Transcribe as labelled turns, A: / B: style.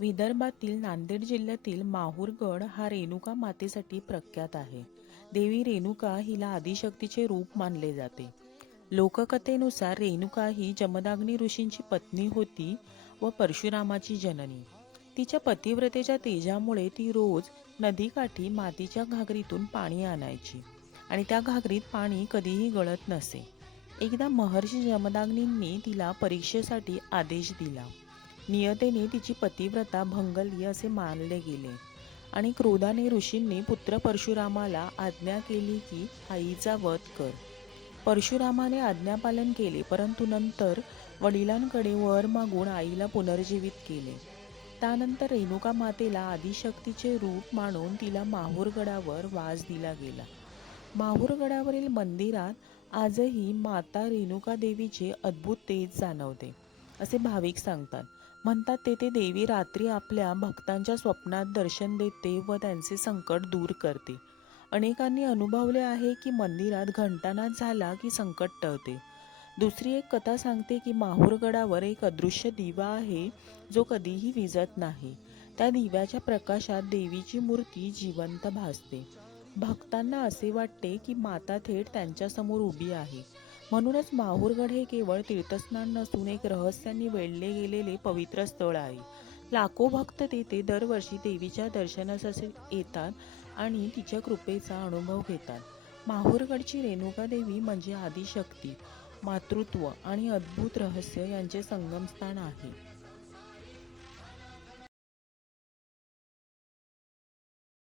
A: विदर्भातील नांदेड जिल्ह्यातील माहूरगड हा रेणुका मातेसाठी प्रख्यात आहे. देवी रेणुका हिला आदिशक्तीचे रूप मानले जाते. लोककथेनुसार रेणुका ही जमदाग्नी ऋषींची पत्नी होती व परशुरामाची जननी. तिच्या पतिव्रतेच्या तेजामुळे ती रोज नदीकाठी मातीच्या घागरीतून पाणी आणायची आणि त्या घागरीत पाणी कधीही गळत नसे. एकदा महर्षी जमदाग्नींनी तिला परीक्षेसाठी आदेश दिला. नियतेने तिची पतिव्रता भंगली असे मानले गेले. आणि क्रोधाने ऋषींनी पुत्र परशुरामाला आज्ञा केली की आईचा वध कर. परशुरामाने आज्ञापालन केले परंतु नंतर वडिलांकडे वर मागून आईला पुनर्जीवित केले. त्यानंतर रेणुका मातेला आदिशक्तीचे रूप मानून तिला माहूरगडावर वास दिला गेला. माहूरगडावरील मंदिरात आजही माता रेणुका देवीचे अद्भुत तेज जाणवते. असे भाविक सांगतात. म्हणतात तेथे देवी रात्री आपल्या भक्तांच्या स्वप्नात दर्शन देते व त्यांचे संकट दूर करते. अनेकांनी अनुभवले आहे की मंदिरात घंटानाद झाला की संकट टळते. दुसरी एक कथा सांगते की माहूरगडावर एक अदृश्य दिवा आहे जो कधीही विजत नाही. त्या दिव्याच्या प्रकाशात देवीची मूर्ती जिवंत भासते. भक्तांना असे वाटते की माता थेट त्यांच्यासमोर उभी आहे. म्हणूनच माहूरगड हे केवळ तीर्थस्नान नसून एक रहस्यांनी वेढले गेलेले पवित्र स्थळ आहे. लाखो भक्त तेथे दरवर्षी देवीच्या दर्शनासाठी येतात आणि तिच्या कृपेचा अनुभव घेतात. माहूरगडची रेणुका देवी म्हणजे आदिशक्ती मातृत्व आणि अद्भुत रहस्य यांचे संगमस्थान आहे.